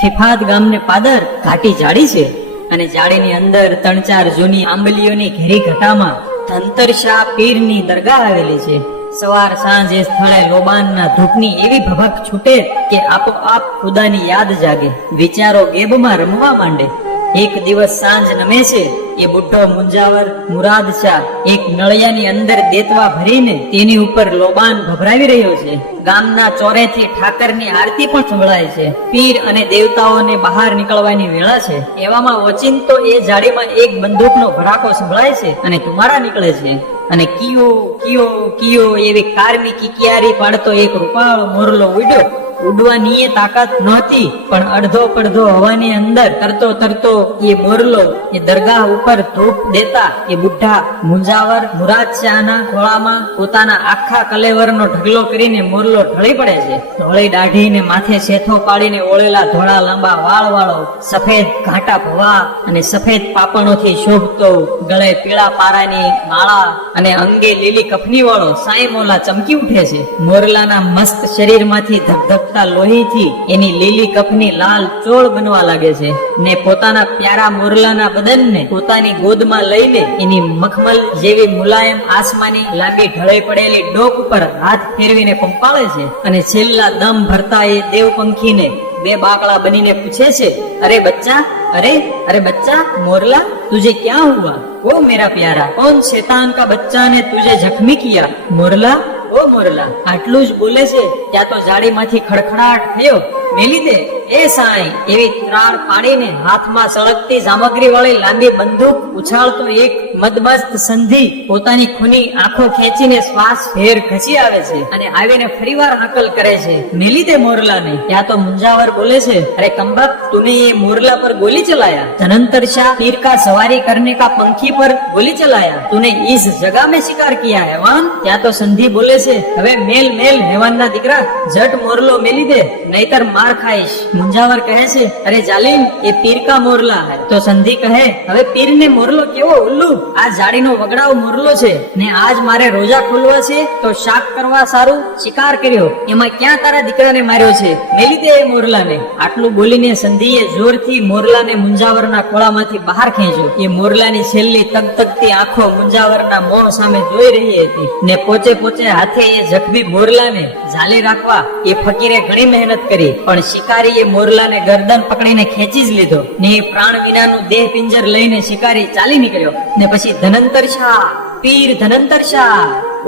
ફિફાદ ગામને પાદર ઘાટી જાડી છે અને જાડીની અંદર 3-4 જૂની આંબલીઓની ઘેરી ઘટામાં ધનતરશા પીરની દરગાહ આવેલી છે. સવાર સાંજ એ સ્થળે લોબાનના ધૂપની એવી ભભક છૂટે કે આપોઆપ ખુદાની યાદ જાગે, વિચારો ગેબમાં રમવા માંડે. એક દિવસ સાંજ નમે છે એ બુઢો મુંજાવર મુરાદશાહ એક નળિયાની અંદર દેતવા ભરીને તેની ઉપર લોબાન ભભરાવી રહ્યો છે. ગામના ચોરેથી ઠાકરની આરતી પણ સંભળાય છે. પીર અને દેવતાઓને બહાર નીકળવાની વેળા છે. એવામાં ઓચિંતો એ જાડીમાં એક બંદૂકનો ભડાકો સંભળાય છે અને ધુમાડા નીકળે છે અને કિયો કિયો કિયો એવી કારમી કિકિયારી પાડતો એક રૂપાળો મોરલો ઉડ્યો. ઉડવાની એ તાકાત નહોતી, પણ અડધો પડધો હવાની અંદર તરતો તરતો એ મોરલો એ દરગાહ ઉપર ધૂપ દેતા એ બુઢા મુંજાવર મુરાદશાહના ખોળામાં પોતાના આખા કલેવરનો ઢગલો કરીને મોરલો ઢળી પડે છે. ધોળી દાઢીને માથે શેથો પાડીને ઓળેલા ધોળા લાંબા વાળ વાળો, સફેદ ઘાટા ભવા અને સફેદ પાપણોથી શોભતો, ગળે પીળા પારાની માળા અને અંગે લીલી કફની વાળો સાંઈ મોલા ચમકી ઉઠે છે. મોરલાના મસ્ત શરીરમાંથી ધગધગ લોહીથી એની લીલી કફની લાલ ચોળ બનવા લાગે છે ને પોતાના પ્યારા મોરલાના બદનને પોતાની ગોદમાં લઈને એની મખમલ જેવી મુલાયમ આસમાની લાંબી ઢળાઈ પડેલી ડોક ઉપર હાથ ફેરવીને પંપાળે છે અને છેલ્લા દમ ભરતા એ દેવપંખીને બે બાકડા બનીને પૂછે છે, અરે બચ્ચા, अरे बच्चा मोरला, तुझे क्या हुआ? ओ मेरा प्यारा, कौन शैतान का बच्चा ने तुझे जख्मी किया? मोरला, ओ मोरला. આટલું જ બોલે છે ત્યાં તો જાડીમાંથી ખડખડાટ થયો. મેલી દે એ સાંઈ એવી ત્રાળ પાડીને હાથમાં સળગતી સામગ્રી વાળી લાંબી બંદૂક ઉછાળતો એક મદમસ્ત સંધિ પોતાની ખૂની આંખો ખેંચીને શ્વાસ ફેર ખસી આવે છે અને આવીને ફરીવાર હાકલ કરે છે, મેલી દે મોરલાને. ત્યાં તો મુંજાવર બોલે છે, અરે કંબક, तूने ये मोरला पर गोली चलाया? धनंतरशा पीर का सवारी करने का पंखी पर गोली चलाया? तूने इस जगह में शिकार किया हैवान? ત્યાં તો સંધિ બોલે છે, હવે મેલ મેલ હેવાનના દીકરા, જટ મોરલો મેલી દે, નહીતર માર ખાઈશ. મુંજાવર કહે છે, અરે જાલિમ, એ પીર કા મોરલા હૈ. તો સંધિ કહે, હવે પીર ને મોરલો કેવો ઉલ્લુ, આ જાડીનો વગડાવ મોરલો છે ને આજ મારે રોજા ખોલવા છે તો શાક કરવા સારું શિકાર કર્યો, એમાં ક્યાં તારા દીકરાને માર્યો છે, મેલી દે એ મોરલાને. આટલું બોલીને સંધિએ જોરથી મોરલાને મુંજાવરના ખોળામાંથી બહાર ખેંચ્યો. એ મોરલાની છેલ્લી તગતગતી આંખો મુંજાવરના મોં સામે જોઈ રહી હતી ને પોચે પોચે હાથે એ જખમી મોરલાને ઝાલી રાખવા એ ફકીરે ઘણી મહેનત કરી, પણ શિકારીએ મોરલાને ગરદન પકડીને ખેંચી જ લીધો ને એ પ્રાણ વિનાનું દેહ પિંજર લઈને શિકારી ચાલી નીકળ્યો. ને પછી ધનંતરશા, પીર ધનંતરશા,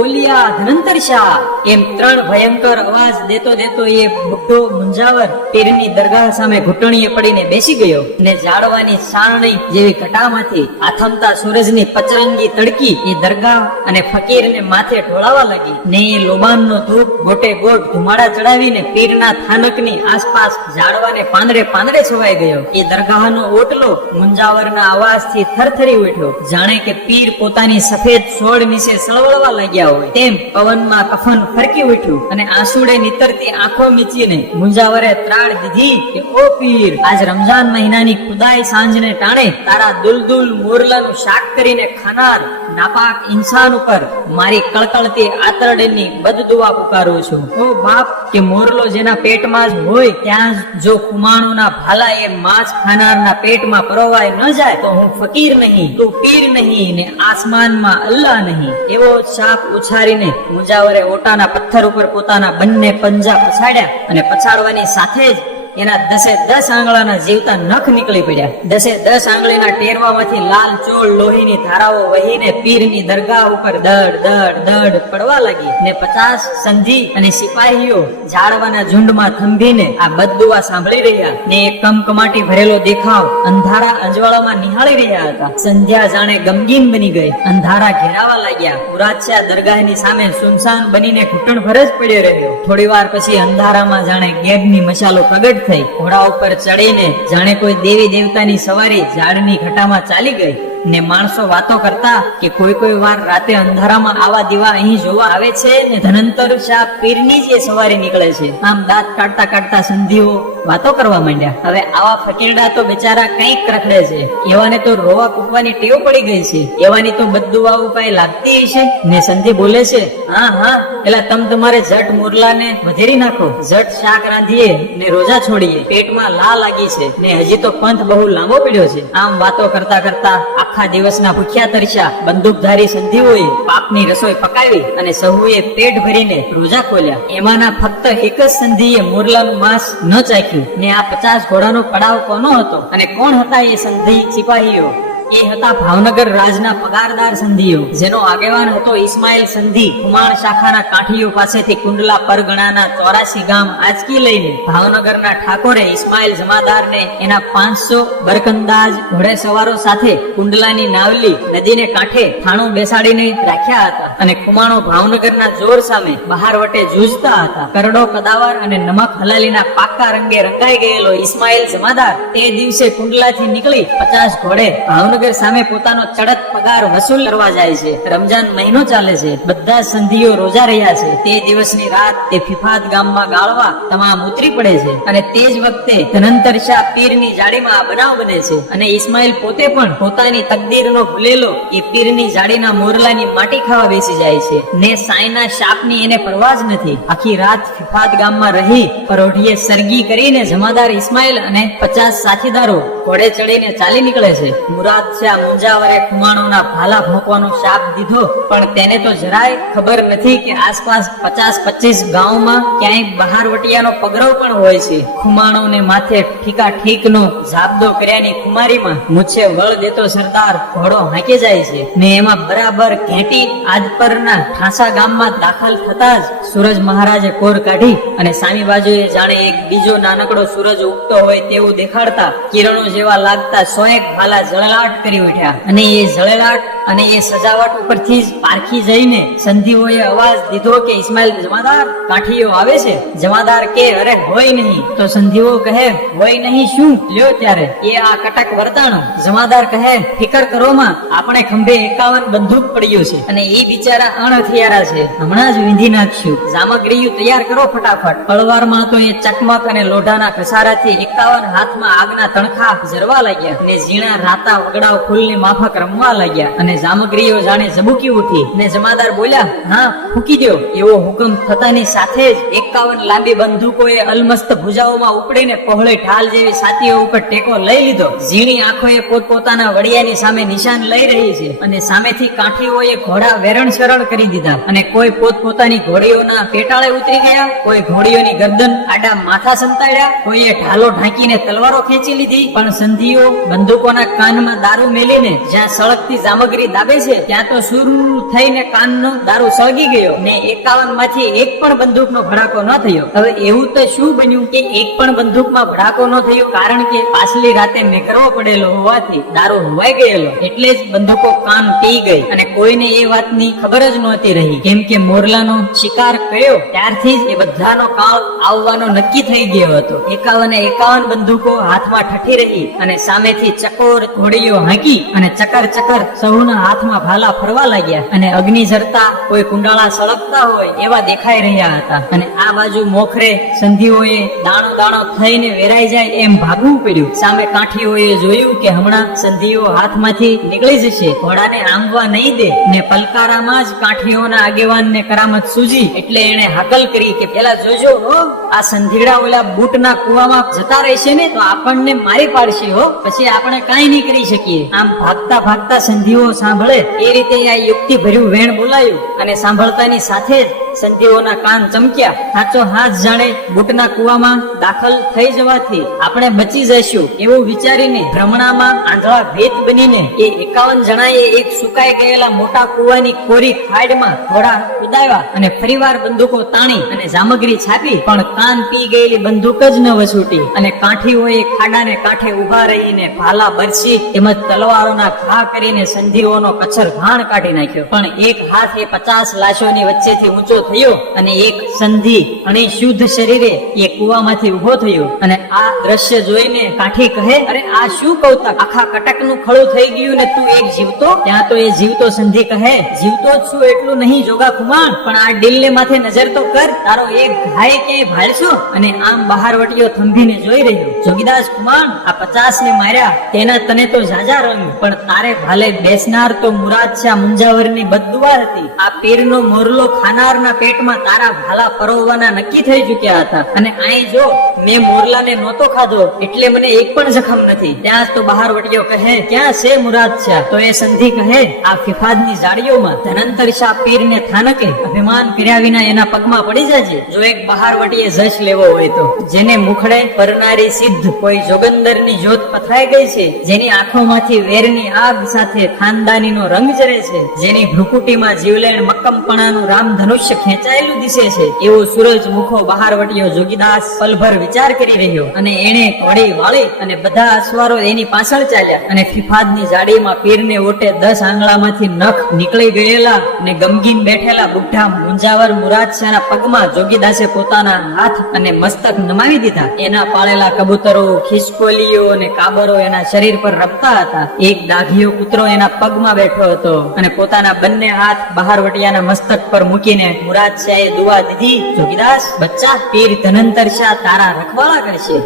ઓલિયા ધનંતરશા એમ ત્રણ ભયંકર અવાજ દેતો દેતો એ બુઢો મુંજાવર પીરની દરગાહ સામે ઘૂંટણીએ પડીને બેસી ગયો ને જાડવાની સારણી જેવી ઘટામાંથી આથમતા સૂરજની પચરંગી તડકી એ દરગાહ અને ફકીરને માથે ઢોળાવા લાગી ને એ લોબાનનો ધૂપ ગોટે ગોટ ધુમાડા ચડાવીને પીરના થાનકની આસપાસ જાડવાને પાંદડે પાંદડે છવાઈ ગયો. એ દરગાહનો ઓટલો મુંજાવરના અવાજથી થરથરી ઉઠ્યો, જાણે કે પીર પોતાની સફેદ સોળ નીચે સળવળવા લાગ્યા હોય તેમ. પવનમાં કફન ફરકી ઉઠ્યું અને આંસુડે નીતરતી આંખો મીચીને મુંજાવરે ત્રાળ દીધી કે ઓ પીર, આજ રમઝાન મહિનાની ખુદાઈ સાંજને ટાણે તારા દુલદુલ મોરલાનું શાક કરીને ખાનાર નાપાક ઇન્સાન ઉપર મારી કળકળતી આતરડીની બદદુઆ પુકારું છું. ઓ બાપ, કે મોરલો જેના પેટમાં જ હોય ત્યાં જો ખુમાણોના ભાલા એ માંસ ખાનારના પેટમાં પરોવાય ન જાય તો હું ફકીર નહીં, તું પીર નહીં ને આસમાનમાં અલ્લાહ નહીં. એવો શાપ ઉછારીને મુંજાવરે ઓટાના પથ્થર ઉપર પોતાના બંને પંજા પછાડ્યા અને પછાડવાની સાથે જ એના 10 આંગળાના જીવતા નખ નીકળી પડ્યા. 10 આંગળીના ટેરવામાંથી લાલ ચોળ લોહીની ધારાઓ વહીને પીરની દરગાહ ઉપર દડ દડ દડ પડવા લાગી ને 50 સંધિ અને સિપાહીઓ ઝાડવાના ઝુંડમાં થંભીને આ બદદુઆ સાંભળી રહ્યા ને એક કમકમાટી ભરેલો દેખાવ અંધારા અજવાળામાં નિહાળી રહ્યા હતા. સંધ્યા જાણે ગમગીન બની ગઈ, અંધારા ઘેરાવા લાગ્યા. મુરાદશાહ દરગાહની સામે સુનસાન બનીને ઘૂંટણ ભર જ પડ્યો રહ્યો. થોડી વાર પછી અંધારામાં જાણે ગેગની મશાલો પ્રગટ થઈ. ઘોડા ઉપર ચડીને જાણે કોઈ દેવી દેવતાની સવારી ઝાડની ઘટામાં ચાલી ગઈ ને માણસો વાતો કરતા કે કોઈ વાર રાતે અંધારામાં આવા દીવા અહીં જોવા આવે છે ને ધનંતર શાહ પીરની જ એ સવારી નીકળે છે. આમ દાંત કાઢતા કાઢતા સંધીઓ વાતો કરવા માંડ્યા. હવે આવા ફકીરડા તો બિચારા કંઈક રખડે છે, એવાને તો રોવા કૂટવાની ટેવ પડી ગઈ છે, એવાની તો બદદુઆઓ કઈ લાગતી હશે ને. સંધી બોલે છે, હા એલા તમારે જટ મોરલાને વધેરી નાખો, જટ શાક રાંધીએ ને રોજા છોડીએ, પેટમાં લાગી છે ને હજી તો પંથ બહુ લાંબો પડ્યો છે. આમ વાતો કરતા કરતા આખા દિવસના ભૂખ્યા તરસ્યા બંદૂકધારી સંધીઓએ પાપની રસોઈ પકાવી અને સહુએ પેટ ભરીને રોજા ખોલ્યા. એમાંના ફક્ત એક જ સંધીએ મોરલાનું માંસ ન ચાખ્યું ને આ 50 ઘોડાનો પડાવ કોનો હતો અને કોણ હતા એ સંધી સિપાહીઓ? એ હતા ભાવનગર રાજના પગારદાર સંધીઓ, જેનો આગેવાન હતો ઇસ્માઇલ સંધી. ખુમાણ શાખાના કાઠીઓ પાસેથી કુંડલા પરગણાના 84 ગામ આંચકી લઈને ભાવનગરના ઠાકોરે ઇસ્માઇલ જમાદારને એના 500 બરકંદાજ ઘોડેસવારો સાથે કુંડલાની નાવલી નદીને કાંઠે થાણું બેસાડીને રાખ્યા હતા અને ખુમાણો ભાવનગરના જોર સામે બહાર વટે જૂજતા હતા. કરડો કદાવર અને નમક હલાલીના પાકા રંગે રંગાઈ ગયેલો ઇસ્માઇલ જમાદાર તે દિવસે કુંડલાથી નીકળી 50 ઘોડે ભાવનગર સામે પોતાનો ચડત પગાર વસૂલ કરવા જાય છે. રમજાન મહિનો ચાલે છે, બધા સંધીઓ રોજા રહ્યા છે. તે દિવસની રાત તે ફિફાત ગામમાં ગાળવા તમામ ઉતરી પડે છે અને તે જ વખતે ધનંતર શાહ પીરની જાળીમાં આ બનાવ બને છે અને ઇસ્માઇલ પોતે પણ પોતાની તકદીરનો ભૂલેલો એ પીરની જાળીના મોરલાની માટી ખાવા બેસી જાય છે ને સાયના શાપની એને પરવા જ નથી. આખી રાત ફિફાત ગામમાં રહી પરોઢીએ સરગી કરીને જમાદાર ઇસ્માઇલ અને 50 સાથીદારો ઘોડે ચડીને ચાલી નીકળે છે. મુરાદ શાહ મુંજાવરે ખુમાણોના ભાલા ભોંકવાનો શાપ દીધો, પણ તેને તો જરાય ખબર નથી કે આસપાસ 50-25 ગામમાં ક્યાંય બહારવટિયાનો પગરવ પણ હોય છે. ખુમાણોને માથે ઠીકા ઠીકનો જાબદો કર્યાની ખુમારીમાં મૂછે વળ દેતો સરદાર ઘોડો હાંકી જાય છે ને એમાં બરાબર ઘેટી આદપરના ઠાસા ગામમાં દાખલ થતા જ સૂરજ મહારાજે કોર કાઢી અને સામી બાજુએ જાણે એક બીજો નાનકડો સૂરજ ઉગતો હોય તેવું દેખાડતા કિરણો જેવા લાગતા 101 ભાલા જળલાટ કરી ઉઠ્યા અને એ જળેલાટ અને એ સજાવટ ઉપરથી જ પારખી જઈને સંધીઓએ અવાજ દીધો કે ઇસ્માઇલ જમાદાર, કાઠીઓ આવે છે. જમાદાર કે અરે હોય નહીં. તો સંધીઓ કહે હોય નહીં શું? લ્યો ત્યારે એ આ કટક વર્તાણો. જમાદાર કહે ફિકર કરો માં, આપણે ખંભે 51 બંદૂક પડ્યું છે અને એ બિચારા અણહથિયારા છે, હમણાં જ વીંધી નાખશું. સામગ્રીઓ તૈયાર કરો ફટાફટ. પળવારમાં તો એ ચકમક અને લોઢાના ઘસારાથી 51 હાથમાં આગના તણખા જરવા લાગ્યા ને ઝીણા રાતા વગડાવ ફૂલની માફક રમવા લાગ્યા અને સામગ્રીઓ જાણે ઝબૂકી ઉઠી ને જમાદાર બોલ્યા હા ફૂકી દો. એવો હુકમ થતાની સાથે જ 51 લાંબી બંદૂકોએ અલમસ્ત ભુજાઓમાં ઉપડીને પહોળી ઢાલ જેવી છાતીઓ ઉપર ટેકો લઈ લીધો. ઝીણી આંખોએ પોતપોતાના વડિયાની સામે નિશાન લઈ રહી છે અને સામેથી કાઠીઓએ ઘોડા વેરણ શરણ કરી દીધા અને કોઈ પોતપોતાની ઘોડીઓના પેટાળે ઉતરી ગયા, કોઈ ઘોડીઓની ગરદન આડા માથા સંતાડ્યા, કોઈએ ઢાલો ઢાંકીને તલવારો ખેંચી લીધી. પણ સંધીઓ બંદૂકોના કાનમાં દારૂ મેલીને જ્યાં સળગતી સામગ્રી દાબે છે ત્યાં તો સુરુ થઈને કાનનો દારૂ સળગી ગયો ને 51 માંથી એક પણ બંદૂકનો ભડાકો ન થયો. હવે એવું તો શું બન્યું કે એક પણ બંદૂકમાં ભડાકો ન થયો? કારણ કે પાછલી રાતે મેકરવો પડેલો હોવાથી દારૂ હોવાઈ ગયેલો, એટલે જ બંદૂકો કાન પી ગઈ અને કોઈને એ વાતની ખબર જ નહોતી રહી. કેમ કે મોરલાનો શિકાર કર્યો ત્યારથી જ એ બધાનો કાળ આવવાનો નક્કી થઈ ગયો હતો. 51 બંદૂકો હાથમાં ઠઠી રહી અને સામેથી ચકોર ઘોડીઓ હાંકી અને ચકર ચકર સૌના હાથમાં ભાલા ફરવા લાગ્યા અને અગ્નિ ઝરતા કોઈ કુંડાળા સળગતા હોય એવા દેખાઈ રહ્યા હતા. અને આ બાજુ મોખરે સંધીઓએ દાણો દાણો થઈને વેરાઈ જાય એમ ભાગવું પડ્યું. સામે કાઠીઓએ જોયું કે હમણાં સંધીઓ હાથમાંથી નીકળી જશે, ઘોડાને આંબવા નહીં દે ને પલકારામાં જ કાઠીઓના આગેવાનને કરામત સૂજી એટલે એને હાકલ કરી કે પેલા જોજો હો, આ સંધીડા ઓલા બૂટના કુવામાં જતા રહેશે ને તો આપણને મારી પાડશે હો, પછી આપણે કાંઈ નહીં કરી શકીએ. આમ ભાગતા ભાગતા સંધીઓ સાંભળે એ રીતે આ યુક્તિ ભર્યું વેણ બોલાયું અને સાંભળતાની સાથે જ સંધીઓના કાન ચમક્યા. સાચો હાથ જાણે બૂટના કુવામાં દાખલ થઈ જવાથી આપણે બચી જઈશું એવું વિચારીને ભ્રમણામાં આંધળા ભેદ બનીને એ 51 જણાએ એક સુકાઈ ગયેલા મોટા કુવાની કોરી ખાડમાં ઘોડા કુદાવ્યા અને ફરીવાર બંદૂકો તાણી અને સામગ્રી છાપી, પણ કાન પી ગયેલી બંદૂક જ ન વસૂટી અને કાઠીઓએ ખાડાને કાંઠે ઉભા રહીને ભાલા બરસી તેમજ તલવારોના ઘા કરીને સંધીઓનો કચ્છર ઘાણ કાઢી નાખ્યો. પણ એક હાથ એ 50 લાશોની વચ્ચેથી ઊંચો થયો અને એક સંધિ અને શુદ્ધ શરીરે એ કુવામાંથી ઉભો થયો. અને આ દ્રશ્ય જોઈને કાઠી કહે, અરે આ શું કૌતક, આખા કટકનું ખળું થઈ ગયું ને તું એક જીવતો? ત્યાં તો એ જીવતો સંધિ કહે, જીવતો જ છું એટલું નહીં જોગા ખુમાણ, પણ આ ડીલને માથે નજર તો કર, તારો એક ઘાય ક્યાંય ભાળશો? અને આમ બહારવટીયો થંભીને જોઈ રહ્યો. જોગીદાસ ખુમાણ, આ 50 ને માર્યા તેના તને તો ઝાઝા રહ્યું, પણ તારે ભાલે બેસનાર તો મુરાદ શાહ મુંજાવરની બદદુઆ હતી. આ પીરનો મોરલો ખાનારના પેટમાં તારા ભાલા પરોવવાના નક્કી થઈ ચૂક્યા હતા. અને અહીં જો મેં મોરલાને નહોતો ખાધો એટલે મને એક પણ જખમ નથી. ત્યાં તો બહારવટીયો કહે, ક્યાં છે મુરાદ શાહ? તો એ સંધિ કહે, આ ફિફાદની જાળીઓમાં. ધનંતર શાહ પીરને થાનકે અભિમાન કર્યા વિના એના પગમાં પડી જાજે, જો એક બહારવટીએ જશ લેવો હોય તો. જેને મુખડે પરનારી સિદ્ધ કોઈ જોગંદરની જ્યોત પથરાઈ ગઈ છે, જેની આંખોમાંથી વેરની આગ સાથે ખાનદાનીનો રંગ જરે છે, જેની ભ્રુકુટીમાં જીવલેણ મક્કમપણાનું રામ ધનુષ્ય ખેંચાયેલું દિશે છે, એવો સૂરજ મુખો બહારવટીયો જોગીદાસ પલભર વિચાર કરી રહ્યો. અને એણે કડી વાળી અને બધા અસવારો એની પાછળ ચાલ્યા. અને ફિફાદની જાડીમાં પીરને ઓટે 10 આંગળામાંથી નખ નીકળી ગયેલા અને ગમગીન બેઠેલા બુઢા મુંજાવર મુરાદ શાહના પગમાં જોગીદાસે પોતાના હાથ અને મસ્તક નમાવી દીધા. એના પાળેલા કબૂતરો, ખિસકોલીઓ અને કાબરો એના શરીર પર રમતા હતા. એક ડાઘિયો કૂતરો એના પગમાં બેઠો હતો અને પોતાના બંને હાથ બહારવટિયાના મસ્તક પર મૂકીને મુરાદ શાહે દુઆ દીધી, જોગીદાસ બચ્ચા, પીર ધનંતર શાહ તારા રખવાળા કરશે.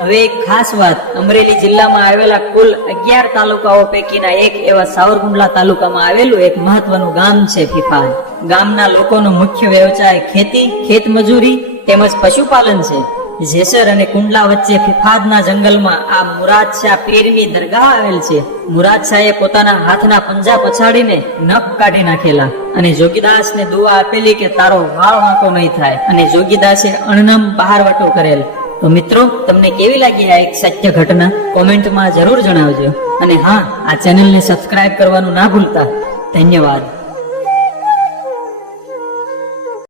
હવે એક ખાસ વાત, અમરેલી જિલ્લામાં આવેલા કુલ 11 તાલુકાઓ પૈકીના એક એવા સાવરકુંડલા તાલુકામાં આવેલું એક મહત્વનું ગામ છે ફિફાદ. ગામના લોકોનો મુખ્ય વ્યવસાય ખેતી, ખેતમજૂરી તેમજ પશુપાલન છે. જેસર અને કુંડલા વચ્ચે ફિફાદના જંગલમાં આ મુરાદ શાહ પીરની દરગાહ આવેલ છે. મુરાદ શાહે પોતાના હાથના પંજા પછાડીને નખ કાઢી નાખેલા અને જોગીદાસને દુઆ આપેલી કે તારો વાળ વાંકો નહીં થાય. અને જોગીદાસે અણનમ બહારવટો કરેલ. તો મિત્રો, તમને કેવી લાગી આ એક સત્ય ઘટના? કોમેન્ટમાં જરૂર જણાવજો. અને હા, આ ચેનલને સબસ્ક્રાઇબ કરવાનું ના ભૂલતા. ધન્યવાદ.